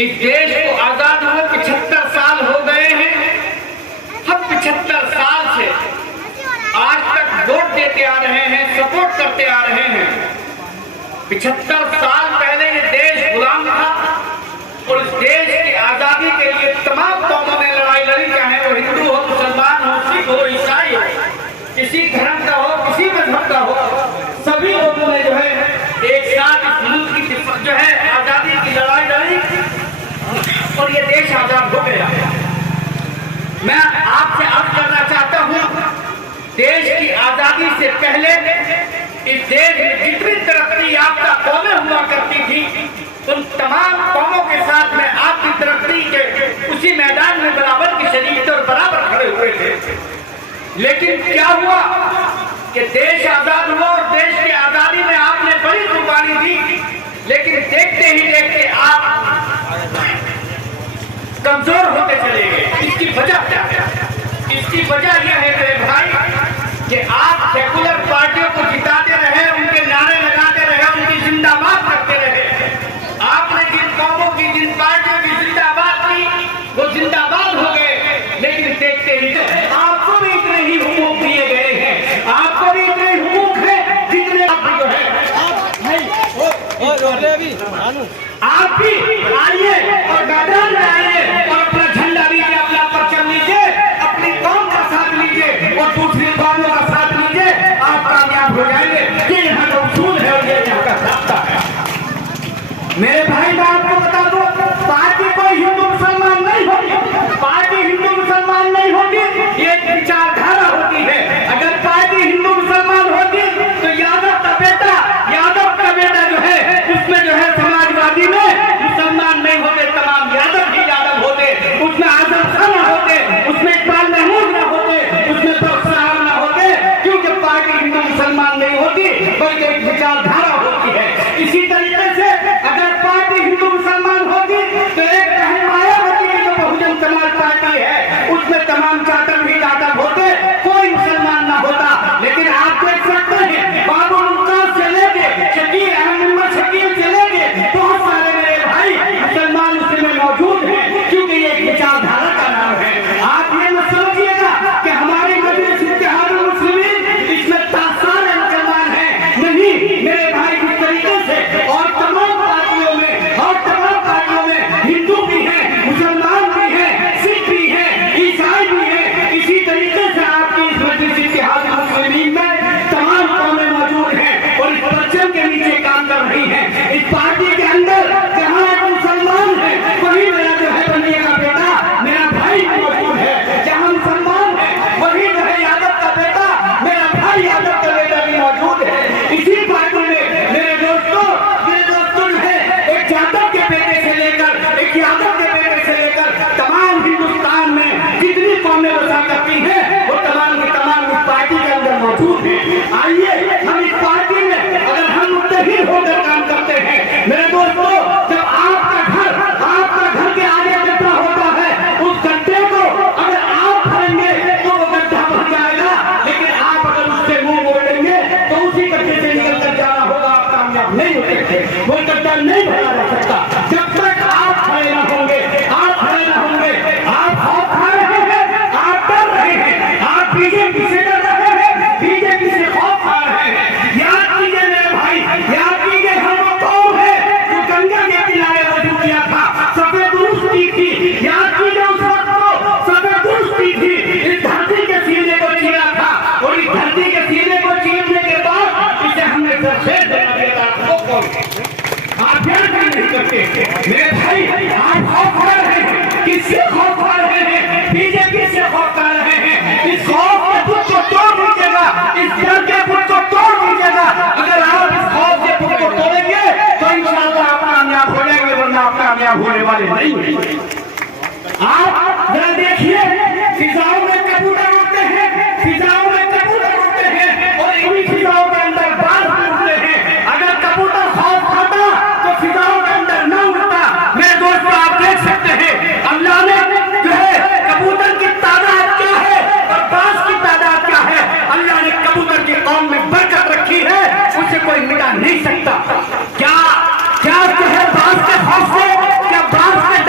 इस देश को आजाद हुए 75 साल हो गए हैं। हम 75 साल से आज तक वोट देते आ रहे हैं, सपोर्ट करते आ रहे हैं। 75 साल पहले ये देश गुलाम था और इस देश की आजादी के लिए तमाम कौमों ने लड़ाई लड़ी, चाहे वो हिंदू हो, मुसलमान हो, सिख हो, ईसाई हो, किसी धर्म का हो, किसी मजहब का हो, सभी लोगों ने जो है एक साथ इस मुल्क की जो है आजादी की लड़ाई लड़ी और ये देश आजाद हो गया। मैं आपसे अर्ज करना चाहता हूं, देश की आजादी से पहले इस देश में जितनी तरक्की याफ्ता कौमें हुआ करती थी, उन तमाम कौमों के साथ में आपकी तरक्की के उसी मैदान में बराबर की शरीक और बराबर खड़े हुए थे। लेकिन क्या हुआ कि देश आजाद हुआ और देश की आजादी में आपने बड़ी कुर्बानी दी, लेकिन देखते ही देखते आप कमजोर होते चले गए। इसकी वजह क्या है? इसकी वजह यह है मेरे भाई कि आप सेकुलर पार्टियों को जिताते रहे, उनके नारे लगाते रहे, उनकी जिंदाबाद करते रहे। आपने जिन कौमों की, जिन पार्टियों की जिंदाबाद की, वो जिंदाबाद हो गए, लेकिन देखते ही आपको भी इतने ही हुकूक दिए गए हैं, आपको भी इतने हुकूक है जितने आप जो है आप भी आइए और मैदान में आइए और अपना झंडा लीजिए, अपना परचम लीजिए, अपनी कौम का साथ लीजिए और दूसरी कौमों का साथ लीजिए। आप कामयाब हो जाएंगे। ये यहाँ का उसूल है और ये यहाँ का रास्ता है। मेरे भाई, मैं आपको बता दूं, पार्टी कोई हिंदू मुसलमान नहीं होगी, पार्टी हिंदू मुसलमान नहीं होगी, ये एक विचारधारा होती है। अगर पार्टी हिंदू मुसलमान होती तो यादव का बेटा जो है उसमें जो है समाजवादी में मुसलमान नहीं होते, तमाम यादव ही यादव होते, उसमें आजम खान न होते, उसमें इकबाल महमूद न होते, उसमें साहब न होते, क्योंकि पार्टी हिंदू मुसलमान नहीं होती बल्कि एक विचारधारा होती है। इसी तरीके से अगर पार्टी हिंदू मुसलमान होती तो एक बहन मायावती की जो बहुजन समाज पार्टी है उसमें तमाम चाटक ही चाटक होते, कोई मुसलमान न होता। लेकिन आप देख सकते हैं बाबू मुमताज से लेके शकील अहमद शकील से लेके बहुत सारे मेरे भाई मुसलमान उसमें मौजूद हैं, क्योंकि ये एक विचारधारा का नाम है। आप ये मत समझिएगा कि हमारे मजलिस इत्तेहादुल मुस्लिमीन इसमें तासार मुसलमान है, नहीं मेरे भाई। इस तरीके से और तमाम पार्टियों में हिंदू भी हैं, मुसलमान भी हैं, सिख भी हैं, ईसाई भी हैं। इसी तरीके से आपकी इस मजलिस इत्तेहादुल मुस्लिमीन में तमाम कौमें मौजूद हैं और इस परचम के नीचे काम कर रही हैं। इस पार्टी के अंदर जहां एक मुसलमान है वही मेरा जो है बनिए का बेटा, मेरा भाई मौजूद है। जहां मुसलमान है वही जो है यादव का बेटा, मेरा भाई यादव का बेटा भी मौजूद है। इसी पार्टी में मेरे दोस्तों जो है एक यादव के बेटे से लेकर एक यादव के बेटे से लेकर तमाम हिंदुस्तान में जितनी कौमें बसा करती हैं वो तमाम की तमाम इस पार्टी के अंदर मौजूद है। आइए हम इस पार्टी में अगर हम मुत्तहिद होकर काम करते हैं, मेरे दोस्तों, जब आपका घर के आगे गड्ढा होता है, उस गड्ढे को अगर आप भरेंगे तो वो गड्ढा भर जाएगा, लेकिन आप अगर उससे मुंह मोड़ेंगे तो उसी गड्ढे से निकल कर जाना होगा, आप कामयाब नहीं हो सकते। वो गड्ढा नहीं भरा जा सकता जब तक आप खड़े न होंगे, आप खौफ खा रहे हैं, आप डर रहे हैं, आप बीजेपी से डर रहे हैं, बीजेपी से खौफ खा रहे हैं। याद कीजिए मेरे भाई, याद कीजिए हम वो कौम है जो गंगा के किनारे वजूद किया था, सफेद दुरुस्ती थी। याद कीजिए उस वक्त को सफेद दुरुस्ती थी, इस धरती के सीने को चीरा था और इस धरती के सीने को चीरने के बाद इसे हमने सफेद बना दिया था। आप ध्यान नहीं करते मेरे भाई, आप खौफ खा रहे हैं। किससे खौफ खा रहे हैं? बीजेपी से खौफ खा रहे हैं। इस खौफ के पुल को तोड़ दीजिएगा, इस डर के पुल को तोड़ दीजिएगा। अगर आप इस खौफ के पुल को तोड़ेंगे तो इंशाअल्लाह आप कामयाब हो जाएंगे, वरना आप कामयाब होने वाले नहीं होंगे। आप जरा देखिए, फिजाओं में कबूतर उड़ते हैं, फिजाओं में कबूतर उड़ते हैं और इन्हीं फिजाओं के अंदर बाज उड़ते हैं। अगर कबूतर खौफ खाता तो फिजाओं के अंदर न उड़ता। मेरे दोस्तों, आप देख सकते हैं अल्लाह ने जो है कबूतर की तादाद क्या है और बाज की तादाद क्या है, अल्लाह ने कबूतर की कौम में बरकत रखी है, उसे कोई मिटा नहीं सकता। क्या क्या जो है बाज के खौफ से, क्या बाज के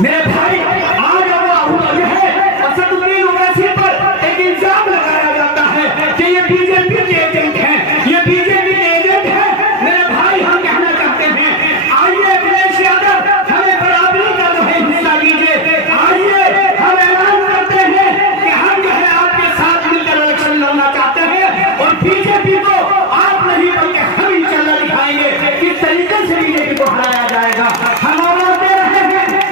मेरे भाई आज जो है असदुद्दीन ओवैसी पर एक इल्जाम लगाया जाता है कि ये बीजेपी के एजेंट हैं, ये बीजेपी के एजेंट हैं। मेरे भाई हम कहना चाहते हैं, आइए अखिलेश यादव हमें बराबरी का जो है हिस्सा दीजिए। आइए हम ऐलान करते हैं कि हम जो है आपके साथ मिलकर इलेक्शन लड़ना चाहते हैं और बीजेपी को आप नहीं बल्कि हम इंशाल्लाह दिखाएंगे किस तरीके से बीजेपी को हराया जाएगा। हम आवाज दे रहे हैं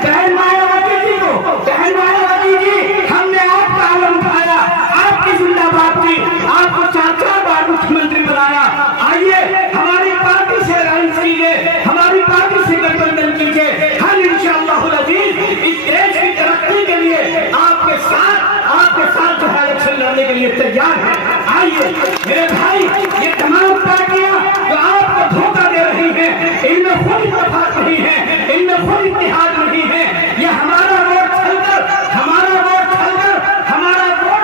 बहन मायावती जी को, बहन मायावती जी हमने आपका आलम उठाया, आपकी जिंदाबाद की, आपको 4 बार मुख्यमंत्री बनाया। आइए हमारी पार्टी से अलायंस कीजिए, हमारी पार्टी से गठबंधन कीजिए। हम इंशाअल्लाह अज़ीज इस देश की तरक्की के लिए आपके साथ जो है इलेक्शन लड़ने के लिए तैयार है। आइए मेरे भाई, ये तमाम पार्टियां जो आपको धोखा दे रही हैं, इनमें कोई इत्तेफाक नहीं है, इनमें कोई इत्तेहाद नहीं है। ये हमारा वोट छलकर हमारा वोट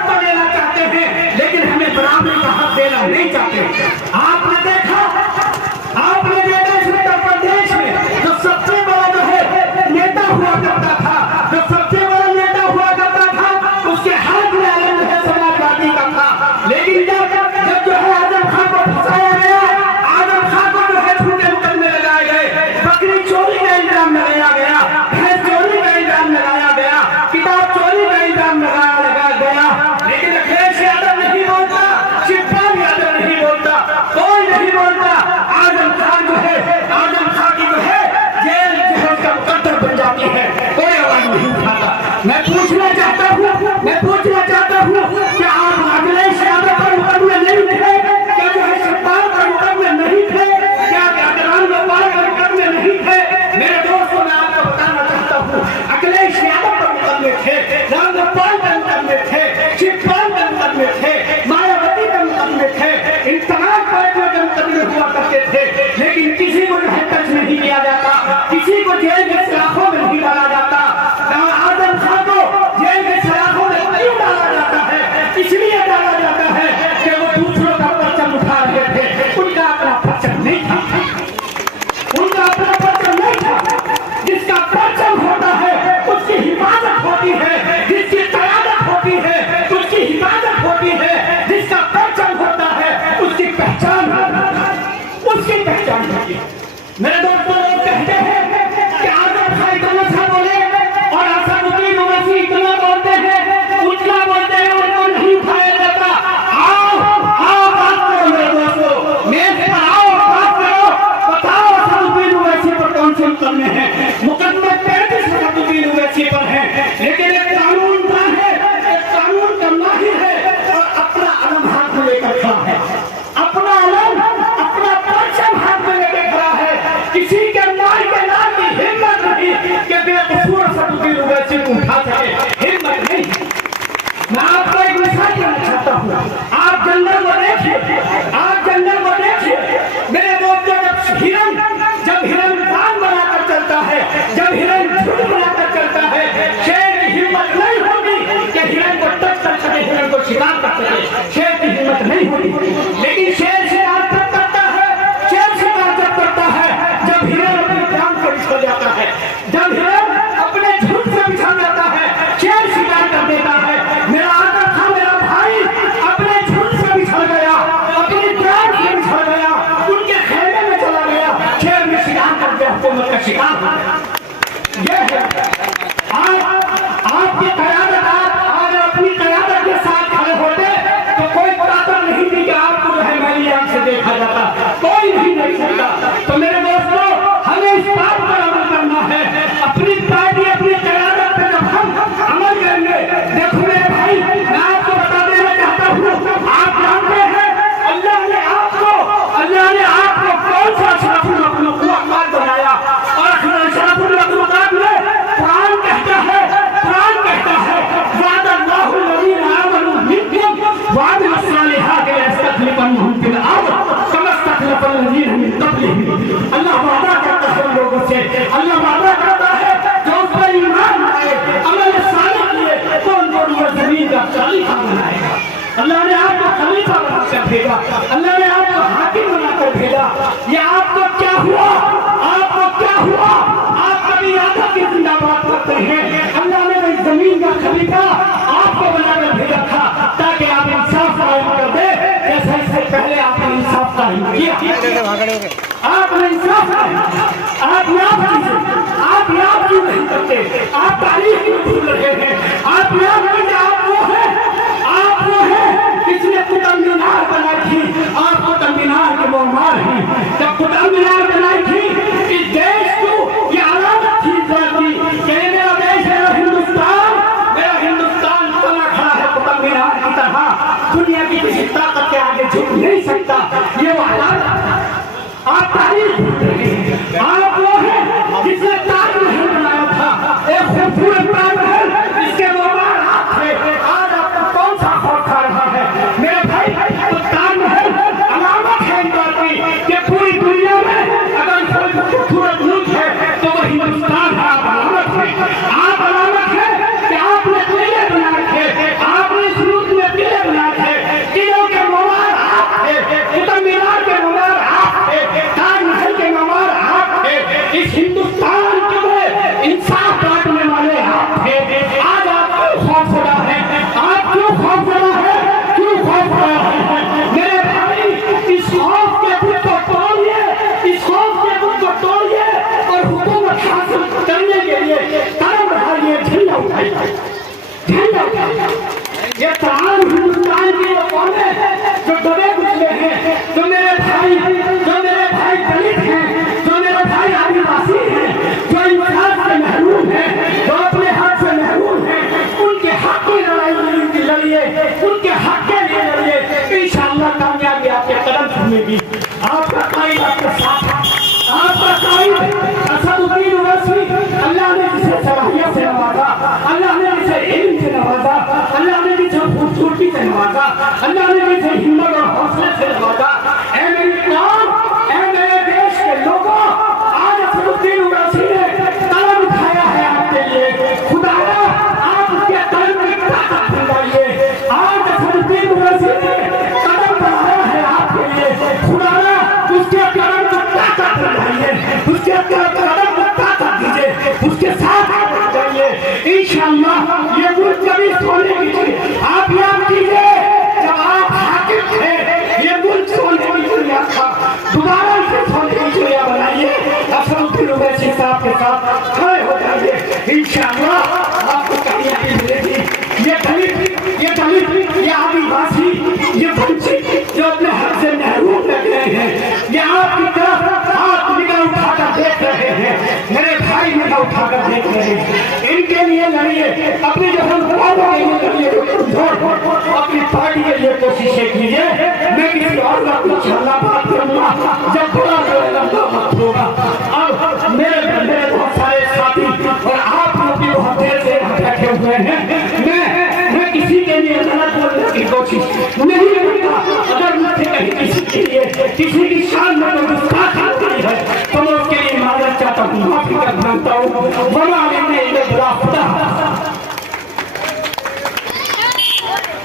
तो लेना चाहते हैं, लेकिन हमें बराबरी का हक देना नहीं चाहते। आपने देखा उत्तर प्रदेश में जो सबसे बड़ा जो है नेता हुआ करता था, जो सबसे बड़ा नेता हुआ करता था, उसके हाथ में आलम है समाजवादी का था। लेकिन जब जो है आजम खान को फंसाया गया, आजम खान को जो है झूठे मुकदमे लगाए गए, बकरी चोरी का इल्जाम लगाया गया, भैंस चोरी का इल्जाम लगाया गया, किताब चोरी का इल्जाम लगाया गया। लेकिन अखिलेश यादव नहीं बोलता, शिवपाल यादव नहीं बोलता, कोई नहीं बोलता। आजम खान की जो है जेल जो है उसका मुकद्दर बन जाती है, कोई आवाज नहीं उठाता। मैं पूछना चाहता हूँ कि आप अखिलेश यादव पर मुकदमे नहीं थे? क्या जो है शिवपाल पर मुकदमे नहीं थे? क्या रामगोपाल पर मुकदमे नहीं थे? मेरे दोस्तों, मैं आपको बताना चाहता हूँ, अखिलेश यादव पर मुकदमे थे, रामगोपाल पर मुकदमे थे, शिवपाल पर मुकदमे थे, मायावती पर मुकदमे थे, इन तमाम पार्टियों के मुकदमे हुआ करते थे। लेकिन किसी को जो है टच नहीं किया जाता, किसी को जेल के सलाखों में नहीं डाला जाता। आजम खान को जेल के सलाखों में क्यों डाला जाता है? इसलिए डाला जाता है कि वो दूसरों का परचम उठा रहे थे, उनका अपना परचम नहीं था, उनका अपना परचम नहीं था। जिसका परचम होता है उसकी हिफाजत होती है, जिसकी क़यादत होती है उसकी हिफाजत होती है, जिसका परचम होता है उसकी पहचान होती है। मेरे दोस्तों, लोग कहते हैं कि आजम खान इतना सा बोले और असदुद्दीन ओवैसी इतना बोलते हैं, उतना बोलते हैं, उनको नहीं उठाया जाता। आओ बात करो मेरे दोस्तों, मेरे पर आओ, बात करो, बताओ असदुद्दीन ओवैसी पर कौन से मुकदमे हैं? मुकदमे 33 असदुद्दीन ओवैसी पर हैं। लेकिन एक कानून का है, एक कानून का माहिर है और अपना अलम हाथ में लेकर खड़ा है, अपना अलम, अपना परचम हाथ में लेकर खड़ा है। किसी के मार के नाम की हिम्मत नहीं कि बेकसूर असदुद्दीन ओवैसी को उठा सके, हिम्मत नहीं। मैं आपको एक मिसाल देना चाहता हूँ, आप जंगल को देखिए, मेरे दोस्तों, जब हिरन दान बनाकर चलता है, जब हिरन झुंड बनाकर चलता है, शेर की हिम्मत नहीं होगी कि हिरन को टच कर सके, हिरन को शिकार कर सके, शेर की हिम्मत नहीं होगी। लेकिन शेर शिकार तब करता है जब हिरन अपनी जान से बिछड़ जाता है, जब हिरन अपने झुंड से बिछड़ जाता है, शेर शिकार कर देता है। मेरा आदम था, मेरा भाई अपने झुंड से बिछड़ गया, अपनी जान से बिछड़ गया, उनके खेमे में चला गया, शेर में शिकार कर दिया, हुकूमत का शिकार हो गया। यह है आपकी क़यादत। आज अपनी क़यादत के साथ खड़े होते तो कोई ताकत नहीं थी कि आपको जो है मैली आंख से देखा जाता, कोई नहीं देख सकता। तो मेरे दोस्तों, हमें इस बात पर अमल करना है, अपनी पार्टी, अपनी क़यादत पे जब हम अमल करेंगे। देखो मेरे भाई, मैं आपको बता देना चाहता हूँ, आप जानते हैं अल्लाह ने आपको कौन सा अशरफुल मखलूक़ात बनाया? और अशरफुल मखलूक़ात में कुरान कहता है वादल्लाहु लज़ीना आमनू मिनकुम व अमिलुस सालिहाति लयस्तख़लिफन्नहुम फिल अर्ज़ कमा इस्तख़लफ़ल लज़ीना मिन क़ब्लिहिम। अल्लाह वादा करता है लोगों से, अल्लाह वादा करता है जो उस पर ईमान लाए, अमल सालिह किए, तो उनको ज़मीन का खलीफा बनाएगा। अल्लाह ने आपको खलीफा बनाकर भेजा, अल्लाह ने आपको हाकिम बनाकर भेजा। ये आपको क्या हुआ? आप कभी यादव की जिंदाबाद करते हैं, नहीं किया। आपने इंसाफ नहीं, आप याद क्यों नहीं करते? आप तारीफ क्यों भूल रहे हैं? आप याद करते, आप वो है किसने कुतुब मीनार बनाई थी? आप कुतुब मीनार के मोहमार हैं। जब कुतुब मीनार बनाई थी इस देश को ये अलामत थी कि मेरा देश है मेरा हिंदुस्तान बना खड़ा है कुतुब मीनार की तरह, दुनिया की किसी ताकत के आगे झुक नहीं सकता। ये वो हालात आप तारीफ भूल रहे हैं। आप वो है जिसने ताजमहल बनाया था, एक खूबसूरत ताजमहल जिसके मोहमार आप थे। आज आपको कौन सा खौफ खा रहा है? मेरे भाई, तो ताजमहल अलामत है इन बात की कि पूरी दुनिया में अगर कोई खूबसूरत मुल्क है तो वो हिंदुस्तान है। आप अलामत है कि आपने किले बना रखे, आपने इस मुल्क में किले बना रखे, किलों के मोहमार आप थे, कुतुब मीनार के मोहमार आप थे, ताजमहल के मोहमार आप थे, इस हिंदुस्तान के लिए इंसाफ बांटने वाले आप थे। आज आप क्यों खौफ हो रहा है? आप क्यों खौफ हो रहा है? क्यों खौफ हो रहा है? मेरे भाई, इस खौफ के बुत को तोड़िए, इस खौफ के बुत को तोड़िए और हुकूमत हासिल करने के लिए कदम बढ़ाइए, झंडा उठाइए, झंडा उठाइए। ये तमाम हिंदुस्तान के वो कौन है जो दबे कुचले हैं, जो मेरे भाई दलित हैं, जो मेरे भाई आदिवासी हैं, जो इंसाफ से महरूम हैं, जो अपने हक से महरूम हैं, उनके हक की लड़ाई लड़िए, उनके हक के लिए लड़िए। इंशाअल्लाह कामयाबी आपके कदम चूमेगी। आपका कायद आपके साथ है, आपका कायद असदुद्दीन ओवैसी, अल्लाह ने जिसे सलाहियत से नवाजा, अल्लाह ने जिसे इल्म से नवाजा, अल्लाह ने जिसे खूबसूरती से नवाजा, अल्लाह ने जिसे हिम्मत और हौसले से नवाजा। ऐ मेरी कौम, ऐ मेरे देश के लोगों, आज असदुद्दीन ओवैसी ने कलम उठाया है आपके लिए। खुदारा आप उसके कलम की ताकत दिलाइए। आज असदुद्दीन ओवैसी ने कदम बढ़ाया है आपके लिए। खुदारा उसके कलम को ताकत दिलाइए, उसके कदम को ताकत दीजिए, उसके साथ आप जाइए। इंशाअल्लाह ये मुल्क कभी सोने की थी। आप याद कीजिए, जब आप हाकिम थे ये मुल्क सोने की चिड़िया था। दोबारा इसे सोने की चिड़िया बनाइए। असदुद्दीन ओवैसी साहब के साथ खड़े हो जाइए। इंशाअल्लाह आपको कामयाबी मिलेगी। ये दलित, ये आदिवासी, ये वंचित जो अपने हक से महरूम लग रहे हैं, ये आपकी तरफ हाथ निगाह उठाकर देख रहे हैं। मेरे भाई निगाह उठाकर देख रहे हैं। इनके लिए लड़िए, अपनी जो हम के लिए लड़िए, अपनी पार्टी के लिए कोशिशें कीजिए। मैं किसी और का कुछ बात करूंगा जब बुरा लंबा मत होगा। अब मेरे बहुत सारे साथी और आप लोग भी बहुत देर से यहाँ बैठे हुए हैं। मैं किसी के लिए गलत बोलने की कोशिश नहीं करता। अगर मुझे कहीं किसी के लिए किसी की शान में कोई गुस्ताखी